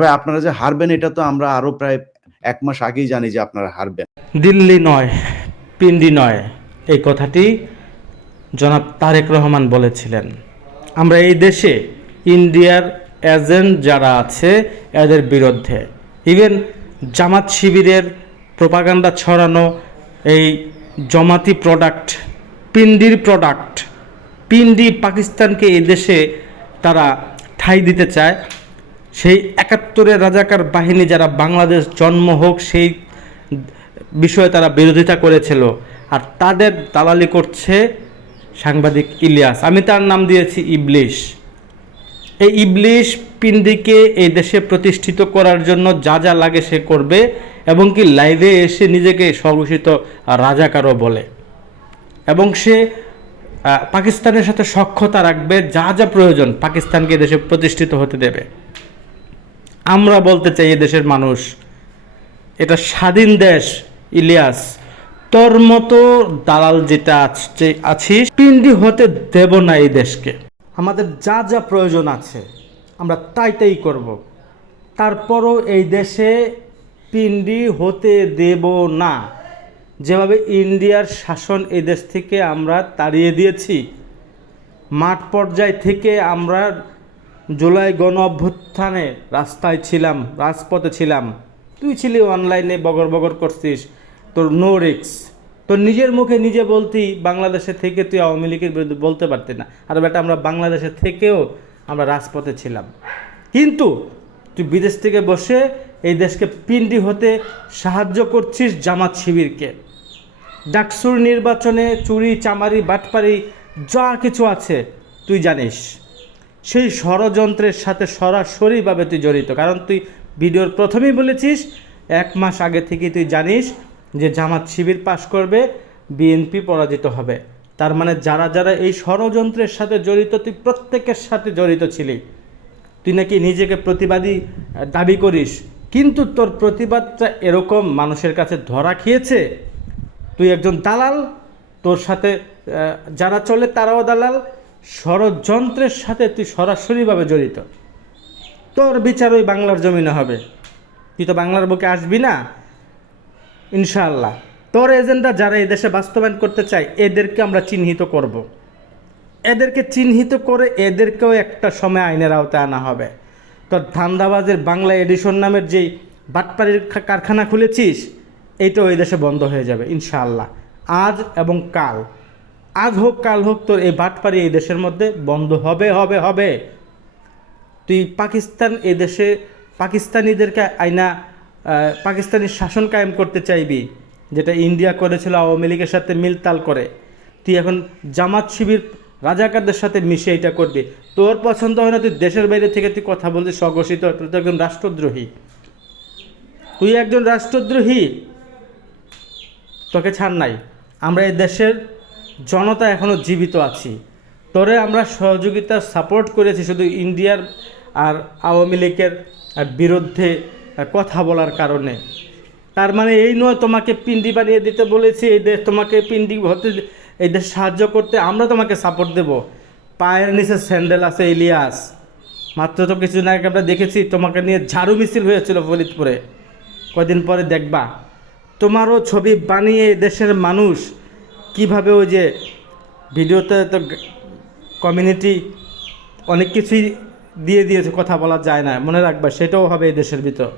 ভাই আপনারা যে হারবেন এটা তো আমরা আরো প্রায় ১ মাস আগেই জানি যে আপনারা হারবেন। দিল্লি নয়, পিন্ডি নয়, এই কথাটি জনাব তারেক রহমান বলেছিলেন। আমরা এই দেশে ইন্ডিয়ার এজেন্ট যারা আছে এদের বিরুদ্ধে, ইভেন জামাত শিবিরের প্রোপাগান্ডা ছড়ানো এই জমাতি প্রোডাক্ট, পিন্ডির প্রোডাক্ট, পিন্ডি পাকিস্তানকে এই দেশে তারা ঠাঁই দিতে চায়। সেই ৭১-এর রাজাকার বাহিনী যারা বাংলাদেশ জন্ম হোক সেই বিষয়ে তারা বিরোধিতা করেছিল, আর তাদের দালালি করছে সাংবাদিক ইলিয়াস। আমি তার নাম দিয়েছি ইবলিশ। এই ইবলিশ পিন্ডিকে এই দেশে প্রতিষ্ঠিত করার জন্য যা যা লাগে সে করবে, এবং কি লাইভে এসে নিজেকে স্বঘোষিত রাজাকারও বলে, এবং সে পাকিস্তানের সাথে সখ্যতা রাখবে, যা যা প্রয়োজন পাকিস্তানকে দেশে প্রতিষ্ঠিত হতে দেবে। আমরা বলতে চাই এ দেশের মানুষ, এটা স্বাধীন দেশ। ইলিয়াস, তোর মতো দালাল যেটা আছিস, পিন্ডি হতে দেব না এই দেশকে। আমাদের যা যা প্রয়োজন আছে আমরা তাই করব, তারপরও এই দেশে পিন্ডি হতে দেব না। যেভাবে ইন্ডিয়ার শাসন এই দেশ থেকে আমরা তাড়িয়ে দিয়েছি, মাঠ পর্যায় থেকে আমরা জুলাই গণ অভ্যুত্থানে রাস্তায় ছিলাম, রাজপথে ছিলাম, তুই ছিলি অনলাইনে বগর বগর করছিস, তোর নো রিক্স, তোর নিজের মুখে নিজে বলতি বাংলাদেশে থেকে তুই আওয়ামী লীগের বিরুদ্ধে বলতে পারতি না। আর বেটা আমরা বাংলাদেশে থেকেও আমরা রাজপথে ছিলাম, কিন্তু তুই বিদেশ থেকে বসে এই দেশকে পিন্ডি হতে সাহায্য করছিস জামাত শিবিরকে। ডাকসুর নির্বাচনে চুরি চামারি বাটপারি যা কিছু আছে তুই জানিস, সেই ষড়যন্ত্রের সাথে সরাসরিভাবে তুই জড়িত। কারণ তুই ভিডিওর প্রথমেই বলেছিস ১ মাস আগে থেকে তুই জানিস যে জামাত শিবির পাশ করবে, বিএনপি পরাজিত হবে। তার মানে যারা যারা এই ষড়যন্ত্রের সাথে জড়িত তুই প্রত্যেকের সাথে জড়িত ছিলি। তুই নাকি নিজেকে প্রতিবাদী দাবি করিস, কিন্তু তোর প্রতিবাদটা এরকম মানুষের কাছে ধরা খেয়েছে। তুই একজন দালাল, তোর সাথে যারা চলে তারাও দালাল, ষড়যন্ত্রের সাথে তুই সরাসরিভাবে জড়িত। তোর বিচার ওই বাংলার জমিনে হবে, তুই তো বাংলার বুকে আসবি না ইনশাআল্লাহ। তোর এজেন্ডা যারা এই দেশে বাস্তবায়ন করতে চায় এদেরকে আমরা চিহ্নিত করব, এদেরকে চিহ্নিত করে এদেরকেও একটা সময় আইনের আওতায় আনা হবে। তোর ধান্দাবাজের বাংলা এডিশন নামের যেই বাটপাড়ির কারখানা খুলেছিস, এইটাও এই দেশে বন্ধ হয়ে যাবে ইনশাআল্লাহ, আজ এবং কাল। আজ হোক কাল হোক তোর এই বাটপাড়ি এই দেশের মধ্যে বন্ধ হবে হবে হবে। তুই পাকিস্তান এ দেশে পাকিস্তানিদেরকে আইনা পাকিস্তানি শাসন কায়েম করতে চাইবি, যেটা ইন্ডিয়া করেছিল আওয়ামী লীগের সাথে মিলতাল করে। তুই এখন জামাত শিবির রাজাকারদের সাথে মিশে এটা করবি। তোর পছন্দ হয় না, তুই দেশের বাইরে থেকে তুই কথা বলছিস স্বঘোষিত, তুই তো একজন রাষ্ট্রদ্রোহী, তুই একজন রাষ্ট্রদ্রোহী, তোকে ছাড় নাই। আমরা এই দেশের জনতা এখনও জীবিত আছি, তোরে আমরা সহযোগিতা সাপোর্ট করেছি শুধু ইন্ডিয়ার আর আওয়ামী লীগের বিরুদ্ধে কথা বলার কারণে। তার মানে এই নয় তোমাকে পিন্ডি বানিয়ে দিতে বলেছি, এই দেশ তোমাকে পিন্ডি হতে, এই দেশ সাহায্য করতে আমরা তোমাকে সাপোর্ট দেব। পায়ের নিচে স্যান্ডেল আছে ইলিয়াস। মাত্র তো কিছুদিন আগে আমরা দেখেছি তোমাকে নিয়ে ঝাড়ু মিছিল হয়েছিল ফরিদপুরে, কদিন পরে দেখবা তোমারও ছবি বানিয়ে দেশের মানুষ কিভাবে, ওই যে ভিডিওতে তো কমিউনিটি অনেক কিছুই দিয়ে দিয়েছে, কথা বলা যায় না, মনে রাখবা সেটাও হবে এই দেশের ভিতর।